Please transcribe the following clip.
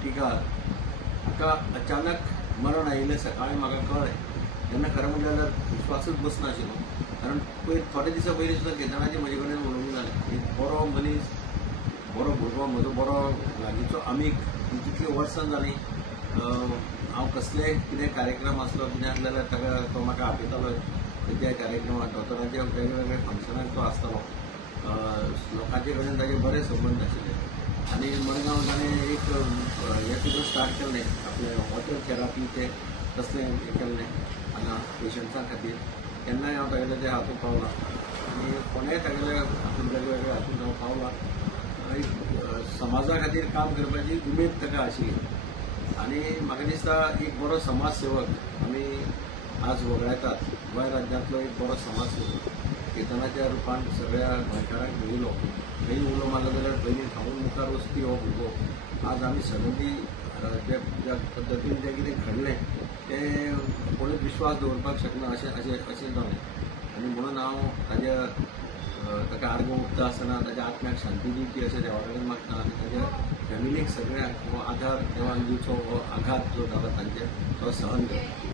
भाटीकार हाका अचानक मरण आयिल्लें सकाळीं म्हाका कळ्ळें तेन्ना खरें म्हणजे जाल्यार विश्वासच बसनाशिल्लो. कारण थोडे दिसा पयलीं सुद्दां केदाराची म्हजे कडेन उलोवंक जालें. एक बरो मनीस, बरो भुरगो, म्हजो बरो लागींचो आमीक, कितलीं वर्सां जालीं. हांव कसलेय कितें कार्यक्रम आसलो कितें आसलें जाल्यार तो म्हाका आपयतालो त्या कार्यक्रमाक. दोतोरांच्या वेगवेगळ्या फंक्शनाक तो आसतालो. लोकांचे कडेन ताजे बरे संबंद आशिल्ले. आनी मडगांव ताणें एक हें सुद्दां स्टार्ट केल्लें, आपलें वॉटर थेरपीचें तसलें हें केल्लें हांगा पेशंट्सां खातीर. केन्नाय हांव तागेले त्या हातूंत पावलां आनी कोणेय तागेले हातूंत वेगवेगळ्या हातूंत हांव पावलां. एक समाजा खातीर काम करपाची उमेद ताका आशिल्ली आनी म्हाका दिसता एक बरो समाजसेवक आमी आज वगडायतात. गोंय राज्यांतलो एक बरो समाजसेवक केतनाच्या रुपान सगळ्या गोंयकारांक मेळिलो. खंय उलो मारलो जाल्यार पयलीं खावून मुखार वचपी हो भुरगो आज आमी सगळीं ज्या पद्दतीन जें कितें घडलें तें कोणूच विश्वास दवरपाक शकना अशें जालें. आनी म्हणून हांव ताका आर्गां ओंपता आसतना ताच्या आत्म्याक शांती दिवची अशें देवा कडेन मागता. आनी ताच्या फॅमिलीक सगळ्यांक हो आधार देवान दिवचो, हो आघात जो जाला तांचेर तो सहन करता.